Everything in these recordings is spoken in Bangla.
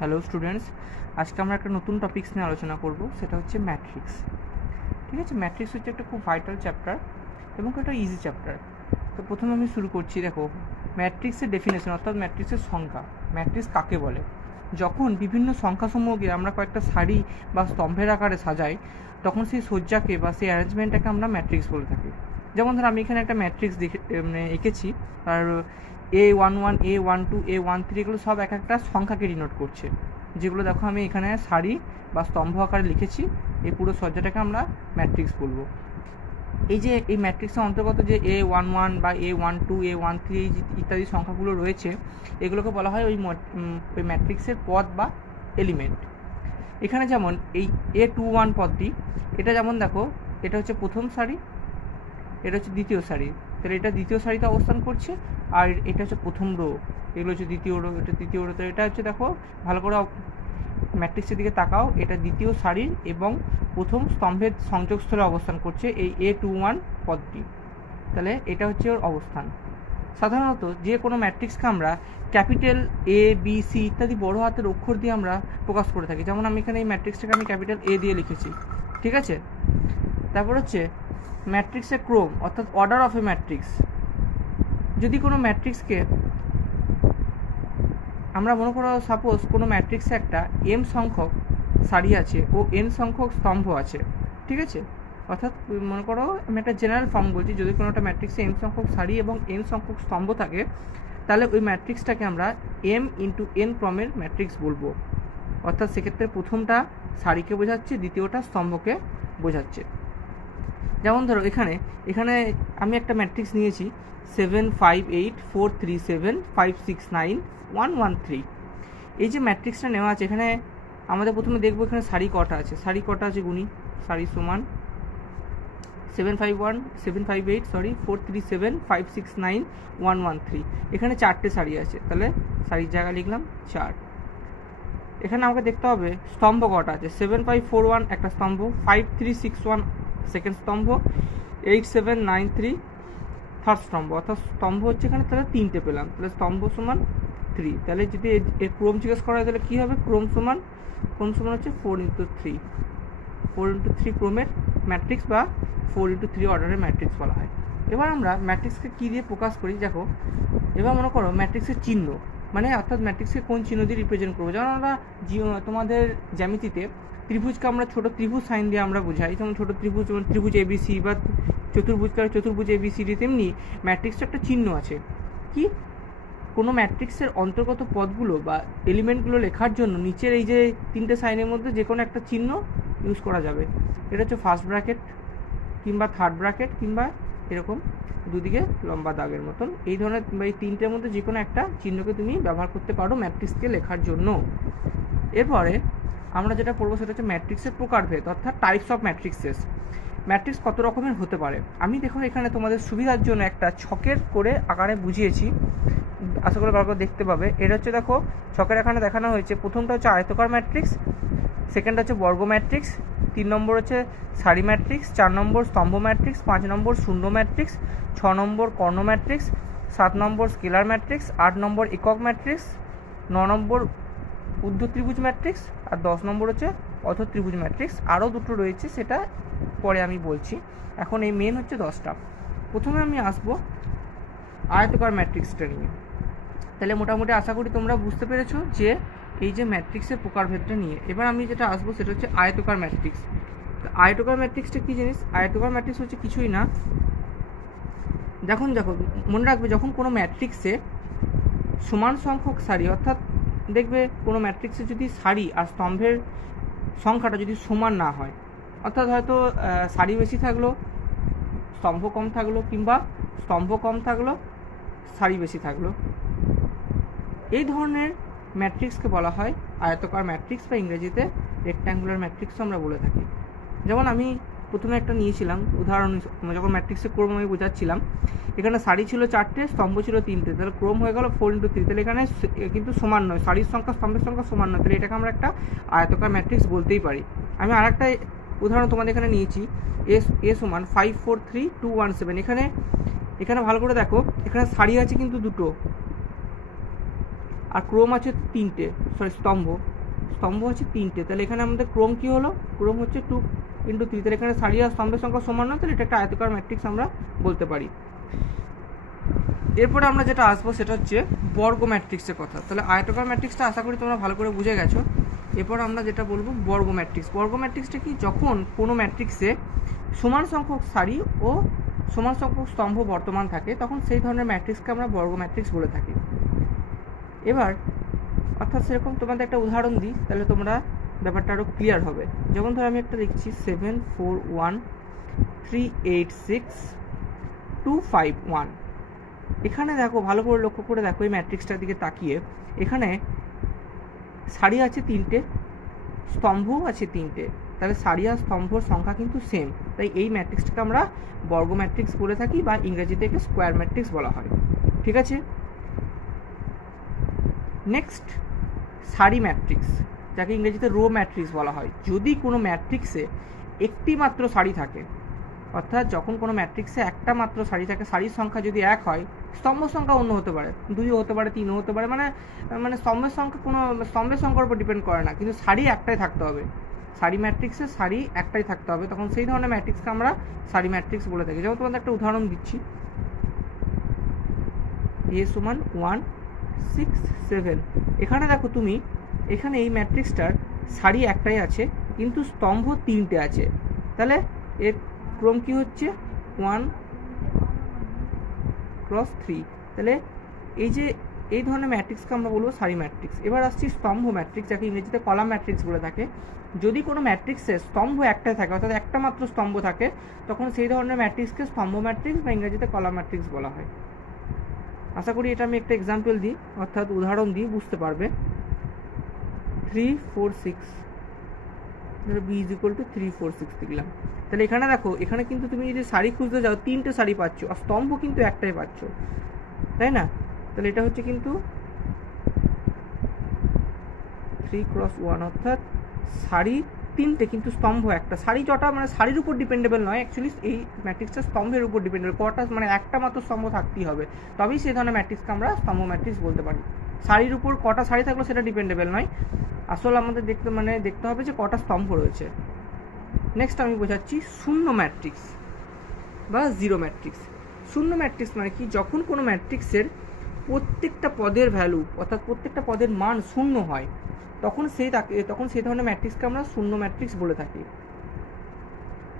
হ্যালো স্টুডেন্টস, আজকে আমরা একটা নতুন টপিকস নিয়ে আলোচনা করব, সেটা হচ্ছে ম্যাট্রিক্স। ঠিক আছে, ম্যাট্রিক্স হচ্ছে একটা খুব ভাইটাল চ্যাপ্টার এবং একটা ইজি চ্যাপ্টার। তো প্রথমে আমি শুরু করছি। দেখো, ম্যাট্রিক্সের ডেফিনেশন অর্থাৎ ম্যাট্রিক্সের সংজ্ঞা। ম্যাট্রিক্স কাকে বলে? যখন বিভিন্ন সংখ্যাসমূহকে আমরা কয়েকটা সারি বা স্তম্ভের আকারে সাজাই, তখন সেই সজ্জাকে বা সেই অ্যারেঞ্জমেন্টটাকে আমরা ম্যাট্রিক্স বলে থাকি। যেমন ধর, আমি এখানে একটা ম্যাট্রিক্স এঁকেছি, আর A11, A12, A13 এগুলো সব এক একটা সংখ্যাকে ডিনোট করছে, যেগুলো দেখো আমি এখানে সারি বা স্তম্ভ আকারে লিখেছি। এই পুরো সজ্জাটাকে আমরা ম্যাট্রিক্স বলবো। এই ম্যাট্রিক্সের অন্তর্গত যে A11 বা A12, A13 ইত্যাদি সংখ্যাগুলো রয়েছে, এগুলোকে বলা হয় ওই ম্যাট্রিক্সের পদ বা এলিমেন্ট। এখানে যেমন এই A21 পদটি, এটা যেমন দেখো, এটা হচ্ছে প্রথম সারি, এটা হচ্ছে দ্বিতীয় সারি, তাহলে এটা দ্বিতীয় সারিতে অবস্থান করছে, আর এটা হচ্ছে প্রথম রো, এগুলো হচ্ছে দ্বিতীয় রো, এটা তৃতীয় রো। তো এটা হচ্ছে, দেখো ভালো করে ম্যাট্রিক্সের দিকে তাকাও, এটা দ্বিতীয় সারির এবং প্রথম স্তম্ভের সংযোগস্থলে অবস্থান করছে এই A21 পদটি। তাহলে এটা হচ্ছে ওর অবস্থান। সাধারণত যে কোনো ম্যাট্রিক্সকে আমরা ক্যাপিটাল A, B, C ইত্যাদি বড় হাতের অক্ষর দিয়ে আমরা প্রকাশ করে থাকি। যেমন আমি এখানে এই ম্যাট্রিক্সটাকে আমি ক্যাপিটাল A দিয়ে লিখেছি, ঠিক আছে। তারপর হচ্ছে ম্যাট্রিক্সের ক্রম অর্থাৎ অর্ডার অফ এ ম্যাট্রিক্স। যদি কোনো ম্যাট্রিক্সকে আমরা মনে করো, সাপোজ কোনো ম্যাট্রিক্সে একটা m সংখ্যক সারি আছে ও n সংখ্যক স্তম্ভ আছে, ঠিক আছে। অর্থাৎ মনে করো, আমি একটা জেনারেল ফর্ম বলছি, যদি কোনো একটা ম্যাট্রিক্সে m সংখ্যক সারি এবং n সংখ্যক স্তম্ভ থাকে, তাহলে ওই ম্যাট্রিক্সটাকে আমরা m ইন্টু n ক্রমের ম্যাট্রিক্স বলবো। অর্থাৎ সেক্ষেত্রে প্রথমটা সারিকে বোঝাচ্ছে, দ্বিতীয়টা স্তম্ভকে বোঝাচ্ছে। যেমন ধরো, এখানে আমি একটা ম্যাট্রিক্স নিয়েছি 7 5 8 4 3 7 5 6 9 1 1 3। এই যে ম্যাট্রিক্সটা নেওয়া আছে, এখানে আমাদের প্রথমে দেখবো এখানে সারি কটা আছে। সারি কটা আছে গুণি। সারি সমান 7 5 1 7 5 8 সরি 4 3 7 5 6 9 1 1 3। এখানে চারটে সারি আছে, তাহলে সারির জায়গা লিখলাম 4। এখানে আমাকে দেখতে হবে স্তম্ভ কটা আছে। 7 5 4 1 একটা স্তম্ভ, 5 3 6 1 সেকেন্ড স্তম্ভ, 8 7 9 3 থার্ড স্তম্ভ। অর্থাৎ স্তম্ভ হচ্ছে এখানে তাহলে তিনটে পেলাম, তাহলে স্তম্ভ সমান 3। তাহলে যদি এর ক্রম জিজ্ঞেস করা হয়, তাহলে কী হবে? ক্রম সমান হচ্ছে 4 ইন্টু 3। 4 ইন্টু 3 ক্রমের ম্যাট্রিক্স বা 4 ইন্টু 3 অর্ডারের ম্যাট্রিক্স বলা হয়। এবার আমরা ম্যাট্রিক্সকে কী দিয়ে প্রকাশ করি দেখো। এবার মনে করো ম্যাট্রিক্সের চিহ্ন, মানে অর্থাৎ ম্যাট্রিক্সকে কোন চিহ্ন দিয়ে রিপ্রেজেন্ট করবো। যেমন আমরা তোমাদের জ্যামিতিতে ত্রিভুজকে আমরা ছোটো ত্রিভুজ সাইন দিয়ে আমরা বোঝাই, যেমন ছোটো ত্রিভুজ, যেমন ত্রিভুজ ABC বা চতুর্ভুজ ABCD, তেমনি ম্যাট্রিক্সের একটা চিহ্ন আছে। কি? কোনো ম্যাট্রিক্সের অন্তর্গত পদগুলো বা এলিমেন্টগুলো লেখার জন্য নিচের এই যে তিনটে সাইনের মধ্যে যে কোনো একটা চিহ্ন ইউজ করা যাবে। এটা হচ্ছে ফার্স্ট ব্র্যাকেট কিংবা থার্ড ব্র্যাকেট কিংবা এরকম দুদিকে লম্বা দাগের মতন, এই ধরনের এই তিনটের মধ্যে যে কোনো একটা চিহ্নকে তুমি ব্যবহার করতে পারো ম্যাট্রিক্সকে লেখার জন্য। এরপরে আমরা যেটা পড়বো সেটা হচ্ছে ম্যাট্রিক্সের প্রকারভেদ, অর্থাৎ টাইপস অফ ম্যাট্রিক্সেস। ম্যাট্রিক্স কত রকমের হতে পারে, আমি দেখো এখানে তোমাদের সুবিধার জন্য একটা ছকের করে আকারে বুঝিয়েছি, আশা করি ভালো করে দেখতে পাবে। এটা হচ্ছে, দেখো ছকের এখানে দেখানো হয়েছে। প্রথমটা হচ্ছে আয়তকার ম্যাট্রিক্স, সেকেন্ড হচ্ছে বর্গ ম্যাট্রিক্স, 3 নম্বর হচ্ছে সারি ম্যাট্রিক্স, 4 নম্বর স্তম্ভ ম্যাট্রিক্স, 5 নম্বর শূন্য ম্যাট্রিক্স, 6 নম্বর কর্ণ ম্যাট্রিক্স, 7 নম্বর স্কেলার ম্যাট্রিক্স, 8 নম্বর একক ম্যাট্রিক্স, 9 নম্বর ঊর্ধ্ব ত্রিভুজ ম্যাট্রিক্স, আর 10 নম্বর হচ্ছে অর্ধ ত্রিভুজ ম্যাট্রিক্স। আরও দুটো রয়েছে, সেটা পরে আমি বলছি। এখন এই মেন হচ্ছে 10টা। প্রথমে আমি আসবো আয়তকার ম্যাট্রিক্সটা নিয়ে। তাহলে মোটামুটি আশা করি তোমরা বুঝতে পেরেছো যে এই যে ম্যাট্রিক্সের প্রকারভেদটা নিয়ে। এবার আমি যেটা আসবো সেটা হচ্ছে আয়তকার ম্যাট্রিক্স। আয়তকার ম্যাট্রিক্সটা কী জিনিস? আয়তকার ম্যাট্রিক্স হচ্ছে কিছুই না, দেখো মনে রাখবে, যখন কোনো ম্যাট্রিক্সে সমান সংখ্যক সারি, অর্থাৎ দেখবে কোনো ম্যাট্রিক্সে যদি সারি আর স্তম্ভের সংখ্যাটা যদি সমান না হয়, অর্থাৎ হয়তো সারি বেশি থাকলো স্তম্ভ কম থাকলো, কিংবা স্তম্ভ কম থাকলো সারি বেশি থাকলো, এই ধরনের ম্যাট্রিক্সকে বলা হয় আয়তকার ম্যাট্রিক্স, বা ইংরেজিতে রেক্ট্যাঙ্গুলার ম্যাট্রিক্সও আমরা বলে থাকি। যেমন আমি প্রথমে একটা নিয়েছিলাম উদাহরণ, যখন ম্যাট্রিক্সের ক্রম আমি বোঝাচ্ছিলাম, এখানে সারি ছিল 4টে, স্তম্ভ ছিল 3টে, তাহলে ক্রম হয়ে গেল 4 ইন্টু 3। তাহলে এখানে কিন্তু সমান নয়, সারির সংখ্যা স্তম্ভের সংখ্যা সমান নয়, তাহলে এটাকে আমরা একটা আয়তকার ম্যাট্রিক্স বলতেই পারি। আমি আর একটা উদাহরণ তোমাদের এখানে নিয়েছি, এ সমান 5 4 3 2 1 7। এখানে ভালো করে দেখো, এখানে সারি আছে কিন্তু দুটো, আর ক্রম আছে 3টে, স্তম্ভ। স্তম্ভ আছে 3টে, তাহলে এখানে আমাদের ক্রম কি হলো, ক্রম হচ্ছে 2 × 3, তাহলে এখানে সারি আর স্তম্ভের সংখ্যা সমান নয়, তাহলে এটা একটা আয়তাকার ম্যাট্রিক্স আমরা বলতে পারি। এরপরে আমরা যেটা আসবো সেটা হচ্ছে বর্গ ম্যাট্রিক্সের কথা। তাহলে আয়তাকার ম্যাট্রিক্সটা আশা করি তোমরা ভালো করে বুঝে গেছো। এরপর আমরা যেটা বলবো বর্গ ম্যাট্রিক্স। বর্গ ম্যাট্রিক্সটা কি, যখন কোনো ম্যাট্রিক্সে সমান সংখ্যক সারি ও সমান সংখ্যক স্তম্ভ বর্তমান থাকে তখন সেই ধরনের ম্যাট্রিক্সকে আমরা বর্গ ম্যাট্রিক্স বলে থাকি। এবার অর্থাৎ সেরকম তোমাদের একটা উদাহরণ দিই, তাহলে তোমরা ব্যাপারটা আরও ক্লিয়ার হবে। যেমন ধরো আমি একটা লিখছি 7 4 1 3 8 6 2 5 1। এখানে দেখো, ভালো করে লক্ষ্য করে দেখো এই ম্যাট্রিক্সটার দিকে তাকিয়ে, এখানে সারি আছে 3টে, স্তম্ভও আছে 3টে, তাহলে সারি আর স্তম্ভর সংখ্যা কিন্তু সেম, তাই এই ম্যাট্রিক্সটাকে আমরা বর্গ ম্যাট্রিক্স বলে থাকি, বা ইংরেজিতে একে স্কোয়ার ম্যাট্রিক্স বলা হয়। ঠিক আছে, নেক্সট সারি ম্যাট্রিক্স, যাকে ইংরেজিতে রো ম্যাট্রিক্স বলা হয়। যদি কোনো ম্যাট্রিক্সে একটি মাত্র সারি থাকে, অর্থাৎ যখন কোনো ম্যাট্রিক্সে একটা মাত্র সারি থাকে, সারির সংখ্যা যদি 1 হয়, স্তম্ভ সংখ্যা অন্য হতে পারে, 2ও হতে পারে, 3ও হতে পারে, মানে স্তম্ভের সংখ্যা কোনো স্তম্ভের সংখ্যার উপর ডিপেন্ড করে না, কিন্তু সারি একটাই থাকতে হবে। সারি ম্যাট্রিক্সে সারি একটাই থাকতে হবে, তখন সেই ধরনের ম্যাট্রিক্সকে আমরা সারি ম্যাট্রিক্স বলে থাকি। যেমন তোমাদের একটা উদাহরণ দিচ্ছি, A = 1 6 7। এখানে দেখো তুমি, এখানে এই ম্যাট্রিক্সটার সারি একটাই আছে কিন্তু স্তম্ভ 3টে আছে, তাহলে এর ক্রম কি হচ্ছে 1 × 3। তাহলে এই ধরনের ম্যাট্রিক্সকে আমরা বলবো সারি ম্যাট্রিক্স। এবার আসছি স্তম্ভ ম্যাট্রিক্স, যাকে ইংরেজিতে কলাম ম্যাট্রিক্স বলে থাকে। যদি কোনো ম্যাট্রিক্সে স্তম্ভ একটাই থাকে, অর্থাৎ একটা মাত্র স্তম্ভ থাকে, তখন সেই ধরনের ম্যাট্রিক্সকে স্তম্ভ ম্যাট্রিক্স বা ইংরেজিতে কলাম ম্যাট্রিক্স বলা হয়। আশা করি এটা আমি একটা এক্সাম্পল দিই, অর্থাৎ উদাহরণ দিই, বুঝতে পারবে। 3 4 6, B = 3 4 6 লিখলাম। তাহলে এখানে দেখো, এখানে কিন্তু তুমি যদি সারি খুঁজতে যাও 3টে সারি পাচ্ছ, আর স্তম্ভ কিন্তু একটাই পাচ্ছ, তাই না? তাহলে এটা হচ্ছে কিন্তু 3 × 1, অর্থাৎ সারি 3টে কিন্তু স্তম্ভ একটা। সারি যটা মানে সারির উপর ডিপেন্ডেবল নয়, অ্যাকচুয়ালি এই ম্যাট্রিক্সটা স্তম্ভের উপর ডিপেন্ডেবল। কটা মানে একটা মাত্র স্তম্ভ থাকতেই হবে, তবেই সেই ধরনের ম্যাট্রিক্সকে আমরা স্তম্ভ ম্যাট্রিক্স বলতে পারি। সারির উপর কটা সারি থাকলো সেটা ডিপেন্ডেবল নয়, আসলে আমাদের দেখতে হবে যে কটা স্তম্ভ রয়েছে। নেক্সট আমি বোঝাচ্ছি শূন্য ম্যাট্রিক্স বা জিরো ম্যাট্রিক্স। শূন্য ম্যাট্রিক্স মানে কি, যখন কোনো ম্যাট্রিক্সের প্রত্যেকটা পদের ভ্যালু, অর্থাৎ প্রত্যেকটা পদের মান শূন্য হয়, তখন সেই ধরনের ম্যাট্রিক্সকে আমরা শূন্য ম্যাট্রিক্স বলে থাকি।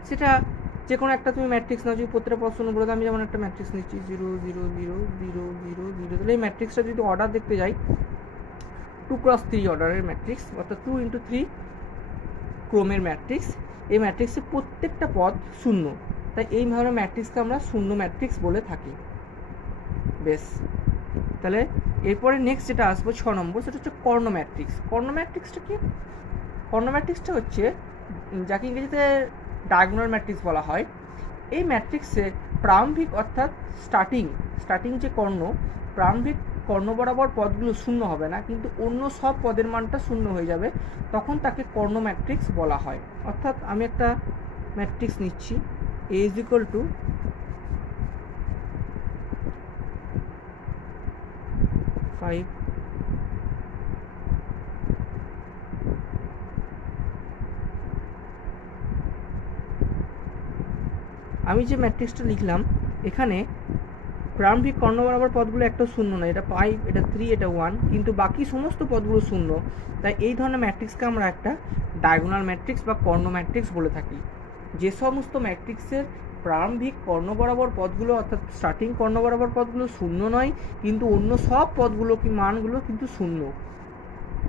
সেটা যে কোনো একটা তুমি ম্যাট্রিক্স নাও, যদি প্রত্যেকটা পদ শূন্য বলে, আমি যেমন একটা ম্যাট্রিক্স নিচ্ছি 0 0 0 0 0 0, তাহলে এই ম্যাট্রিক্সটা যদি অর্ডার দেখতে যাই 2 × 3 অর্ডারের ম্যাট্রিক্স, অর্থাৎ 2 × 3 ক্রমের ম্যাট্রিক্স। এই ম্যাট্রিক্সে প্রত্যেকটা পদ শূন্য, তাই এই ধরনের ম্যাট্রিক্সকে আমরা শূন্য ম্যাট্রিক্স বলে থাকি। বেশ, তাহলে এরপরে নেক্সট যেটা আসবো 6 নম্বর, সেটা হচ্ছে কর্ণ ম্যাট্রিক্স। কর্ণ ম্যাট্রিক্সটা কি? কর্ণ ম্যাট্রিক্সটা হচ্ছে, যাকে ইংরেজিতে ডায়াগোনাল ম্যাট্রিক্স বলা হয়। এই ম্যাট্রিক্সে প্রারম্ভিক, অর্থাৎ স্টার্টিং যে প্রারম্ভিক কর্ণ বরাবর পদগুলো শূন্য হবে না, কিন্তু অন্য সব পদের মানটা শূন্য হয়ে যাবে, তখন তাকে কর্ণ ম্যাট্রিক্স বলা হয়। অর্থাৎ আমি একটা ম্যাট্রিক্স নিচ্ছি, A = 5 আমি যে ম্যাট্রিক্সটা লিখলাম, এখানে প্রারম্ভিক কর্ণ বরাবর পদগুলো একটা শূন্য নয়, এটা 5, এটা 3, এটা 1, কিন্তু বাকি সমস্ত পদগুলো শূন্য, তাই এই ধরনের ম্যাট্রিক্সকে আমরা একটা ডায়াগোনাল ম্যাট্রিক্স বা কর্ণ ম্যাট্রিক্স বলে থাকি। যে সমস্ত ম্যাট্রিক্সের প্রারম্ভিক কর্ণ বরাবর পদগুলো, অর্থাৎ স্টার্টিং কর্ণ বরাবর পদগুলো শূন্য নয়, কিন্তু অন্য সব পদগুলো মানগুলো কিন্তু শূন্য,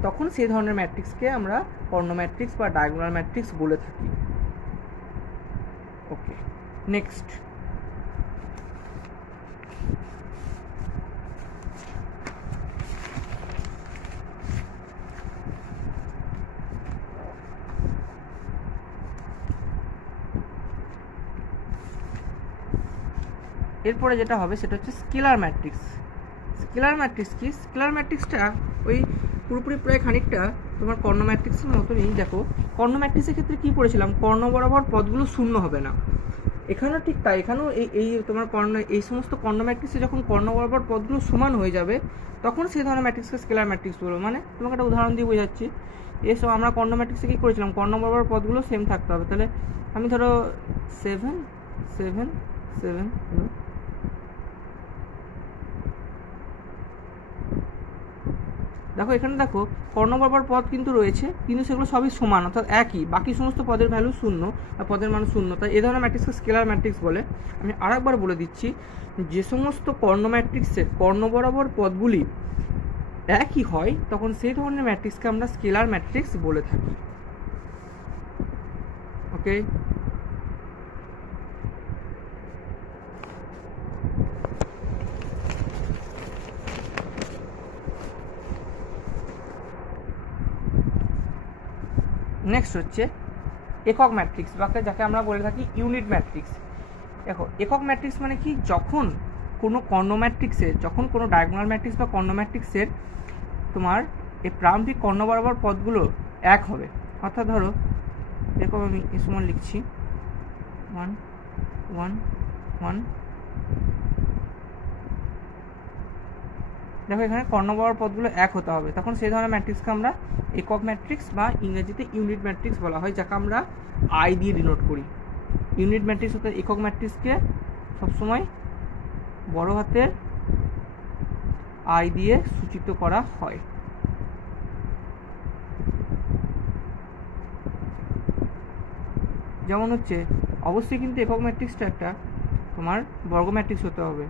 তখন সেই ধরনের ম্যাট্রিক্সকে আমরা কর্ণ ম্যাট্রিক্স বা ডায়াগোনাল ম্যাট্রিক্স বলে থাকি। ওকে, নেক্সট এরপরে যেটা হবে সেটা হচ্ছে স্কেলার ম্যাট্রিক্স। স্কেলার ম্যাট্রিক্স কি? স্কেলার ম্যাট্রিক্সটা ওই পুরোপুরি প্রায় খানিকটা তোমার কর্ণ ম্যাট্রিক্সের মতনই। দেখো, কর্ণ ম্যাট্রিক্সের ক্ষেত্রে কী পড়েছিলাম, কর্ণ বরাবর পদগুলো শূন্য হবে না, এখানেও ঠিক তাই, এখানেও এই এই তোমার কর্ণ, এই সমস্ত কর্ণ ম্যাট্রিক্সে যখন কর্ণ বরাবর পদগুলো সমান হয়ে যাবে তখন সেই ধরনের ম্যাট্রিক্সকে স্কেলার ম্যাট্রিক্স বলবো। মানে তোমাকে একটা উদাহরণ দিয়ে বোঝাচ্ছি, এসব আমরা কর্ণ ম্যাট্রিক্সে কী করেছিলাম, কর্ণ বরাবর পদগুলো সেম থাকতে হবে। তাহলে আমি ধরো 7 7 7 দেখো এখানে দেখো কর্ণ বরাবর পদ কিন্তু রয়েছে, কিন্তু সেগুলো সবই সমান, অর্থাৎ একই, বাকি সমস্ত পদের ভ্যালু শূন্য বা পদের মান শূন্য, তাই এই ধরনের ম্যাট্রিক্সকে স্কেলার ম্যাট্রিক্স বলে। আমি আরেকবার বলে দিচ্ছি, যে সমস্ত কর্ণ ম্যাট্রিক্সের কর্ণ বরাবর পদগুলি একই হয় তখন সেই ধরনের ম্যাট্রিক্সকে আমরা স্কেলার ম্যাট্রিক্স বলে থাকি। ওকে, নেক্সট হচ্ছে একক ম্যাট্রিক্স, বা যাকে আমরা বলে থাকি ইউনিট ম্যাট্রিক্স। দেখো একক ম্যাট্রিক্স মানে কি, যখন কোনো কর্ণ ম্যাট্রিক্সে, যখন কোনো ডায়াগোনাল ম্যাট্রিক্স বা কর্ণ ম্যাট্রিক্সের তোমার এই প্রারম্ভিক কর্ণ বরাবর পদগুলো এক হবে। অর্থাৎ ধরো এরকম আমি এই সময় লিখছি 1 1 1, দেখো এখানে কর্ণ বরাবর পদগুলো এক হতে হবে, তখন সেই ধরনের ম্যাট্রিক্সকে আমরা একক ম্যাট্রিক্স বা ইংরেজিতে ইউনিট ম্যাট্রিক্স বলা হয়, যাকে আমরা আই দিয়ে ডিনোট করি। ইউনিট ম্যাট্রিক্স অর্থাৎ একক ম্যাট্রিক্সকে সবসময় বড় হাতের আই দিয়ে সূচিত করা হয়। যেমন হচ্ছে অবশ্যই কিন্তু একক ম্যাট্রিক্সটা একটা তোমার বর্গ ম্যাট্রিক্স হতে হবে,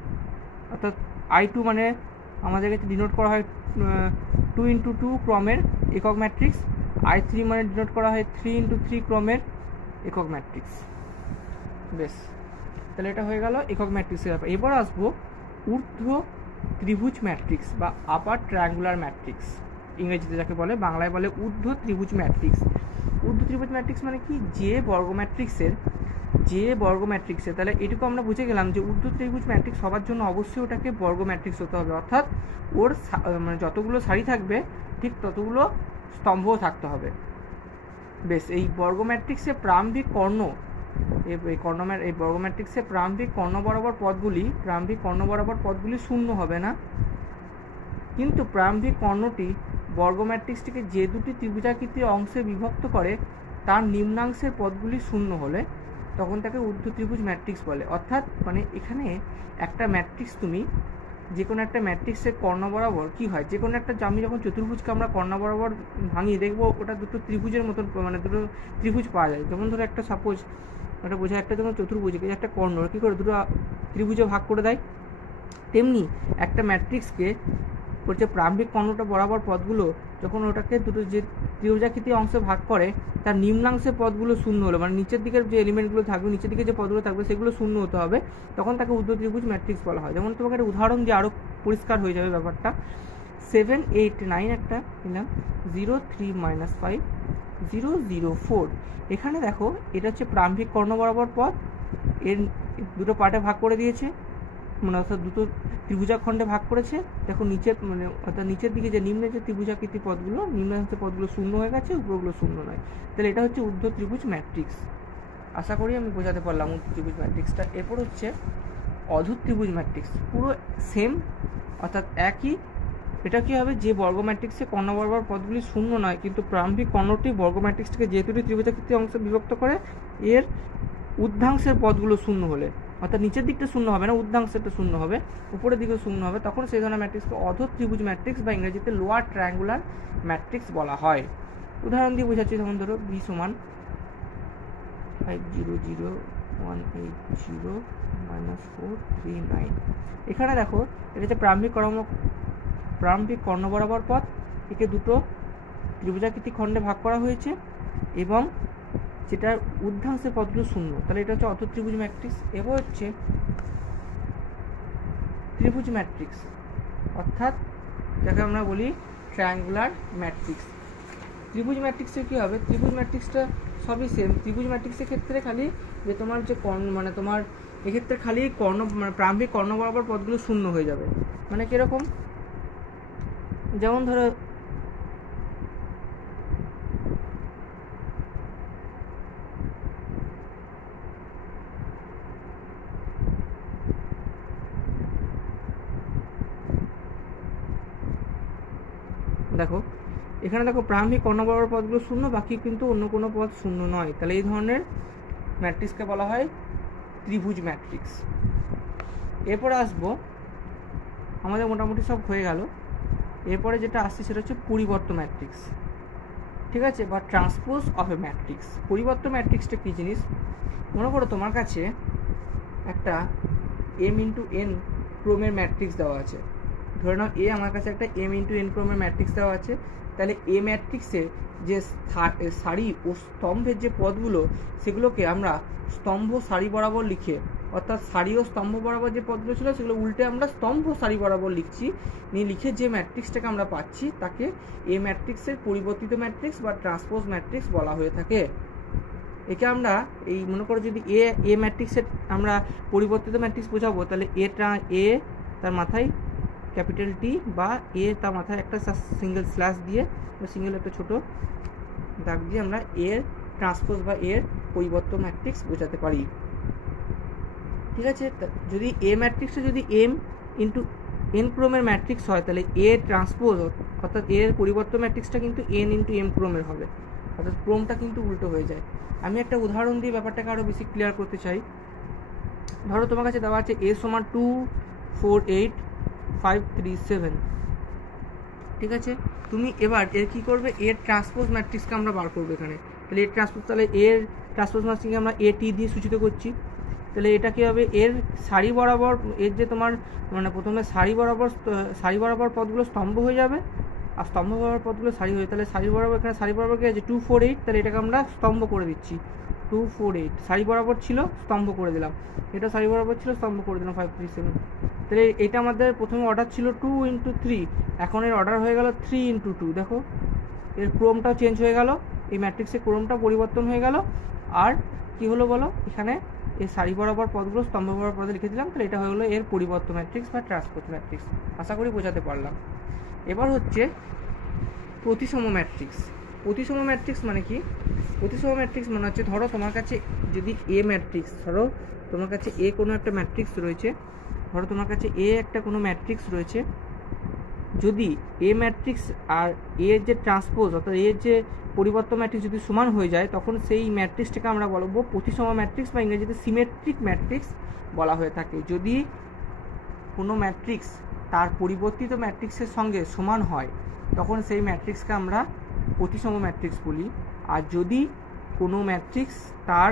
অর্থাৎ I2 মানে আমাদের কাছে ডিনোট করা হয় 2x2 ক্রমের একক ম্যাট্রিক্স, I3 মানে ডিনোট করা হয় 3x3 ক্রমের একক ম্যাট্রিক্স। বেশ, তাহলে এটা হয়ে গেল একক ম্যাট্রিক্সের ব্যাপার। এবার আসবো ঊর্ধ্ব ত্রিভুজ ম্যাট্রিক্স বা আপার ট্রায়াঙ্গুলার ম্যাট্রিক্স, ইংরেজিতে যাকে বলে, বাংলায় বলে ঊর্ধ্ব ত্রিভুজ ম্যাট্রিক্স। ঊর্ধ্ব ত্রিভুজ ম্যাট্রিক্স মানে কি, যে বর্গ ম্যাট্রিক্সের, তাহলে এটুকু আমরা বুঝে গেলাম যে ঊর্ধ্ব ত্রিভুজ ম্যাট্রিক্স হওয়ার জন্য অবশ্যই ওটাকে বর্গ ম্যাট্রিক্স হতে হবে, অর্থাৎ ওর মানে যতগুলো সারি থাকবে ঠিক ততগুলো স্তম্ভও থাকতে হবে। বেশ, এই বর্গ ম্যাট্রিক্সে প্রারম্ভিক কর্ণ, এই বর্গ ম্যাট্রিক্সে প্রারম্ভিক কর্ণ বরাবর পদগুলি শূন্য হবে না, কিন্তু প্রারম্ভিক কর্ণটি বর্গ ম্যাট্রিক্সটিকে যে দুটি ত্রিভুজাকৃতির অংশে বিভক্ত করে তার নিম্নাংশের পদগুলি শূন্য হলে তখন তাকে ঊর্ধ্ব ত্রিভুজ ম্যাট্রিক্স বলে। অর্থাৎ মানে এখানে একটা ম্যাট্রিক্স, তুমি যে কোনো একটা ম্যাট্রিক্সের কর্ণ বরাবর কি হয়, যে কোনো একটা, আমি যখন চতুর্ভুজকে আমরা কর্ণ বরাবর ভাঙিয়ে দেখবো ওটা দুটো ত্রিভুজের মতন, মানে দুটো ত্রিভুজ পাওয়া যায়। যেমন ধরো একটা সাপোজ ওটা বোঝায় একটা যখন চতুর্ভুজকে একটা কর্ণ কী করে দুটো ত্রিভুজে ভাগ করে দেয়, তেমনি একটা ম্যাট্রিক্সকে ওর যে প্রারম্ভিক কর্ণটা বরাবর পদগুলো যখন ওটাকে দুটো যে ত্রিভুজাকৃতি অংশে ভাগ করে তার নিম্নাংশের পদগুলো শূন্য হলো, মানে নিচের দিকের যে এলিমেন্টগুলো থাকবে, নিচের দিকে যে পদগুলো থাকবে সেগুলো শূন্য হতে হবে, তখন তাকে ঊর্ধ্ব ত্রিভুজ ম্যাট্রিক্স বলা হয়। যেমন তোমাকে একটা উদাহরণ দিয়ে আরও পরিষ্কার হয়ে যাবে ব্যাপারটা। 7 8 9 একটা নিলাম, 0 3 -5 0 0 4। এখানে দেখো এটা হচ্ছে প্রারম্ভিক কর্ণ বরাবর পদ, এর দুটো পার্টে ভাগ করে দিয়েছে, মানে অর্থাৎ দুটো ত্রিভুজাখণ্ডে ভাগ করেছে। দেখো নিচের মানে অর্থাৎ নিচের দিকে যে নিম্নে যে ত্রিভুজাকৃতি পদগুলো, নিম্নাংশের পদগুলো শূন্য হয়ে গেছে, উপরগুলো শূন্য নয়, তাহলে এটা হচ্ছে ঊর্ধ্ব ত্রিভুজ ম্যাট্রিক্স। আশা করি আমি বোঝাতে পারলাম ঊর্ধ্ব ত্রিভুজ ম্যাট্রিক্সটা। এরপর হচ্ছে অধু ত্রিভুজ ম্যাট্রিক্স, পুরো সেম অর্থাৎ একই। এটা কী হবে, যে বর্গ ম্যাট্রিক্সে কর্ণ বরাবর পদগুলি শূন্য নয় কিন্তু প্রারম্ভিক কর্ণটি বর্গ ম্যাট্রিক্সটিকে যে দুটি ত্রিভুজাকৃতি অংশে বিভক্ত করে এর ঊর্ধ্বাংশের পদগুলো শূন্য হলে, অর্থাৎ নিচের দিকটা শূন্য হবে না, ঊর্ধ্বাংশটা শূন্য হবে, উপরের দিকেও শূন্য হবে, তখন সেই ধরনের ম্যাট্রিক্সকে অধো ত্রিভুজ ম্যাট্রিক্স বা ইংরেজিতে লোয়ার ট্রায়াঙ্গুলার ম্যাট্রিক্স বলা হয়। উদাহরণ দিয়ে বোঝাচ্ছি, যেমন ধরো B সমান 5 0 0 1 8 0 -4 3 9। এখানে দেখো এটা হচ্ছে প্রারম্ভিক কর্ণ বরাবর পথ, একে দুটো ত্রিভুজাকৃতি খণ্ডে ভাগ করা হয়েছে এবং যেটার ঊর্ধ্বাংশের পদগুলো শূন্য, তাহলে এটা হচ্ছে অর্ধ ত্রিভুজ ম্যাট্রিক্স। এবার হচ্ছে ত্রিভুজ ম্যাট্রিক্স, অর্থাৎ যাকে আমরা বলি ট্রায়াঙ্গুলার ম্যাট্রিক্স। ত্রিভুজ ম্যাট্রিক্সে কী হবে, ত্রিভুজ ম্যাট্রিক্সটা সবই সেম। ত্রিভুজ ম্যাট্রিক্সের ক্ষেত্রে খালি যে তোমার যে কর্ণ, মানে তোমার এক্ষেত্রে খালি কর্ণ, মানে প্রারম্ভিক কর্ণ বরাবর পদগুলো শূন্য হয়ে যাবে। মানে কীরকম, যেমন ধরো দেখো, এখানে দেখো প্রারম্ভিক কর্ণ বরাবর পদগুলো শূন্য, বাকি কিন্তু অন্য কোনো পদ শূন্য নয়, তাহলে এই ধরনের ম্যাট্রিক্সকে বলা হয় ত্রিভুজ ম্যাট্রিক্স। এরপরে আসবো, আমাদের মোটামুটি সব হয়ে গেল। এরপরে যেটা আসছে সেটা হচ্ছে পরিবর্ত ম্যাট্রিক্স, ঠিক আছে, বা ট্রান্সপোজ অফ এ ম্যাট্রিক্স। পরিবর্ত ম্যাট্রিক্সটা কী জিনিস? মনে করো তোমার কাছে একটা m ইন্টু n ক্রমের ম্যাট্রিক্স দেওয়া আছে। ধরে নাও এ আমার কাছে একটা m ইন্টু n ক্রমের ম্যাট্রিক্স দেওয়া আছে। তাহলে এ ম্যাট্রিক্সে যে সারি ও স্তম্ভের যে পদগুলো, সেগুলোকে আমরা স্তম্ভ সারি বরাবর লিখে, অর্থাৎ সারি ও স্তম্ভ বরাবর যে পদগুলো ছিল সেগুলো উল্টে আমরা স্তম্ভ সারি বরাবর লিখছি। লিখে যে ম্যাট্রিক্সটাকে আমরা পাচ্ছি তাকে এ ম্যাট্রিক্সের পরিবর্তিত ম্যাট্রিক্স বা ট্রান্সপোজ ম্যাট্রিক্স বলা হয়ে থাকে। একে আমরা এই মনে করো যদি এ ম্যাট্রিক্সের আমরা পরিবর্তিত ম্যাট্রিক্স বোঝাবো, তাহলে এ তার মাথায় ক্যাপিটাল টি বা এ তার মাথায় একটা সিঙ্গেল স্ল্যাশ দিয়ে বা সিঙ্গেল একটা ছোটো দাগ দিয়ে আমরা এর ট্রান্সপোজ বা এর পরিবর্তন ম্যাট্রিক্স বোঝাতে পারি, ঠিক আছে। যদি এ ম্যাট্রিক্সটা যদি m ইন্টু n ক্রমের ম্যাট্রিক্স হয়, তাহলে এ ট্রান্সপোজ অর্থাৎ এর পরিবর্তন ম্যাট্রিক্সটা কিন্তু n ইন্টু m ক্রমের হবে, অর্থাৎ ক্রমটা কিন্তু উল্টো হয়ে যায়। আমি একটা উদাহরণ দিয়ে ব্যাপারটাকে আরও বেশি ক্লিয়ার করতে চাই। ধরো তোমার কাছে দেওয়া আছে a সমান 2 4 8 5 3 7, ঠিক আছে। তুমি এবার এর কী করবে, এর ট্রান্সপোজ ম্যাট্রিক্সকে আমরা বার করবো এখানে। তাহলে এর ট্রান্সপোজ, তাহলে এর ট্রান্সপোজ ম্যাট্রিক্সকে আমরা এটি দিয়ে সূচিত করছি। তাহলে এটা কী হবে, এর সারি বরাবর, এর যে তোমার মানে প্রথমে সারি বরাবর পদগুলো স্তম্ভ হয়ে যাবে, আর স্তম্ভ বরাবর পদগুলো সারি হয়ে, তাহলে সারি বরাবর, এখানে সারি বরাবর কী আছে 2 4 8, তাহলে এটাকে আমরা স্তম্ভ করে দিচ্ছি 2 4 8, সারি বরাবর ছিল স্তম্ভ করে দিলাম, এটা সারি বরাবর ছিল স্তম্ভ করে দিলাম 5 3 7। তাহলে এটা আমাদের প্রথমে অর্ডার ছিল 2 ইন্টু 3, এখন এর অর্ডার হয়ে গেল 3 ইন্টু 2। দেখো এর ক্রমটাও চেঞ্জ হয়ে গেল, এই ম্যাট্রিক্সের ক্রমটা পরিবর্তন হয়ে গেল। আর কি হলো বলো, এখানে এই সারি বরাবর পদগুলো স্তম্ভ বরাবর পদে লিখে দিলাম, তাহলে এটা হয়ে গেলো এর পরিবর্তন ম্যাট্রিক্স বা ট্রান্সপোজ ম্যাট্রিক্স। আশা করি বোঝাতে পারলাম। এবার হচ্ছে প্রতিসম ম্যাট্রিক্স। প্রতিসম ম্যাট্রিক্স মানে কি? প্রতিসম ম্যাট্রিক্স মানে হচ্ছে, ধরো তোমার কাছে যদি এ ম্যাট্রিক্স, ধরো তোমার কাছে এ কোনো একটা ম্যাট্রিক্স রয়েছে, ধরো তোমার কাছে এ একটা কোনো ম্যাট্রিক্স রয়েছে, যদি এ ম্যাট্রিক্স আর এর যে ট্রান্সপোজ অর্থাৎ এর যে পরিবর্তন ম্যাট্রিক্স যদি সমান হয়ে যায়, তখন সেই ম্যাট্রিক্সটাকে আমরা বলবো প্রতিসম ম্যাট্রিক্স বা ইংরেজিতে সিমেট্রিক ম্যাট্রিক্স বলা হয়ে থাকে। যদি কোনো ম্যাট্রিক্স তার পরিবর্তিত ম্যাট্রিক্সের সঙ্গে সমান হয়, তখন সেই ম্যাট্রিক্সকে আমরা প্রতিসম ম্যাট্রিক্স বলি। আর যদি কোনো ম্যাট্রিক্স তার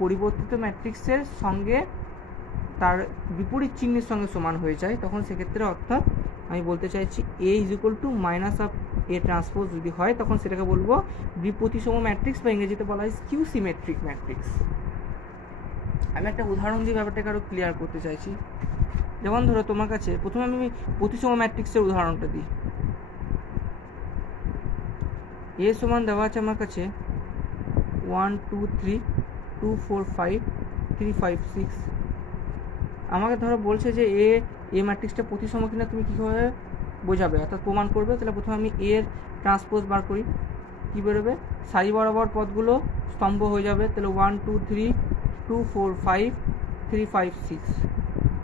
পরিবর্তিত ম্যাট্রিক্সের সঙ্গে তার বিপরীত চিহ্নের সঙ্গে সমান হয়ে যায়, তখন সেক্ষেত্রে অর্থাৎ আমি বলতে চাইছি A is equal to minus of A transpose যদি হয়, তখন সেটাকে বলবো বিপ্রতিসম ম্যাট্রিক্স বা ইংরেজিতে বলা হয় স্কিউ সিমেট্রিক ম্যাট্রিক্স। আমি একটা উদাহরণ দিয়ে ব্যাপারটাকে আরও ক্লিয়ার করতে চাইছি। যেমন ধরো তোমার কাছে প্রথমে আমি প্রতিসম ম্যাট্রিক্সের উদাহরণটা দিই। এ সমান দেওয়া আছে আমার কাছে 1 2 3 2 4 5 3 5 6। আমাকে ধরো বলছে যে এ ম্যাট্রিক্সটা প্রতিসম কিনা তুমি কীভাবে বোঝাবে, অর্থাৎ প্রমাণ করবে। তাহলে প্রথমে আমি এর ট্রান্সপোজ বার করি, কী বেরোবে, সারি বরাবর পদগুলো স্তম্ভ হয়ে যাবে। তাহলে 1 2 3 2 4 5 3 5 6।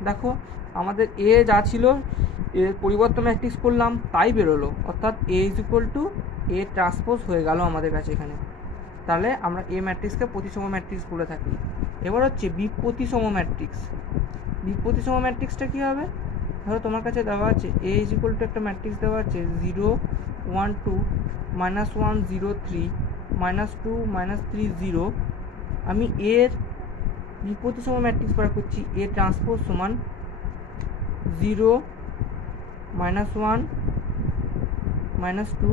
দেখো আমাদের এ যা ছিল এর পরিবর্তন ম্যাট্রিক্স করলাম তাই বেরোলো, অর্থাৎ A is equal to A transpose হয়ে গেল আমাদের কাছে এখানে। তাহলে আমরা এ ম্যাট্রিক্সকে প্রতিসম ম্যাট্রিক্স বলে থাকি। এবার হচ্ছে বিপ্রতিসম ম্যাট্রিক্স। বিপ্রতিসম ম্যাট্রিক্সটা কী হবে, ধরো তোমার কাছে দেওয়া আছে এ ইজ ইকুয়াল টু একটা ম্যাট্রিক্স দেওয়া আছে 0 1 2 -1 0 3 -2 -3 0। আমি এর বিপ্রতিসম ম্যাট্রিক্স বার করছি, এ ট্রান্সপোজ সমান 0 -1 -2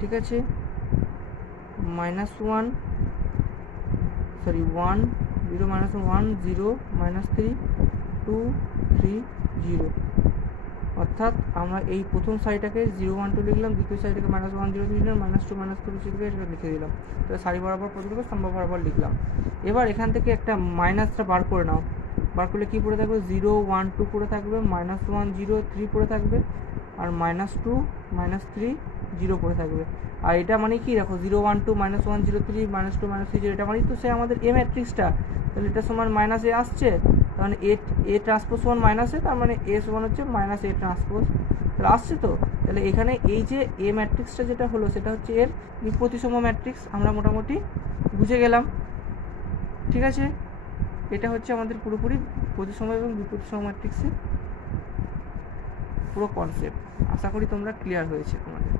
ঠিক আছে, -1 1 0 -1 0 -3 2 3 0। অর্থাৎ আমরা এই প্রথম সারিটাকে 0 1 2 লিখলাম, দ্বিতীয় সারিটাকে -1 0 3 লিখলাম, -2 -3 লিখে এটা লিখে দিলাম। তাহলে সারি বরাবর পদগুলোকে স্তম্ভ বরাবর লিখলাম। এবার এখান থেকে একটা মাইনাসটা বার করে নাও, বার করলে কী পড়ে থাকবে, 0 1 2 পড়ে থাকবে, -1 0 3 পড়ে থাকবে, আর -2 -3 জিরো করে থাকবে। আর এটা মানে কি দেখো 0 1 2 -1 0 3 -2 -3 0, এটা মানে তো সে আমাদের এ ম্যাট্রিক্সটা, তাহলে এটা সমান মাইনাস এ আসছে, তার মানে এ ট্রান্সপোজ সমান মাইনাস এ, তার মানে এ সমান হচ্ছে মাইনাস এ ট্রান্সপোজ, তাহলে আসছে তো। তাহলে এখানে এই যে এ ম্যাট্রিক্সটা যেটা হলো সেটা হচ্ছে এর বিপ্রতিসম ম্যাট্রিক্স, আমরা মোটামুটি বুঝে গেলাম। ঠিক আছে, এটা হচ্ছে আমাদের পুরোপুরি প্রতিসম এবং বিপ্রতিসম ম্যাট্রিক্সের পুরো কনসেপ্ট। আশা করি তোমরা ক্লিয়ার হয়েছে তোমাদের।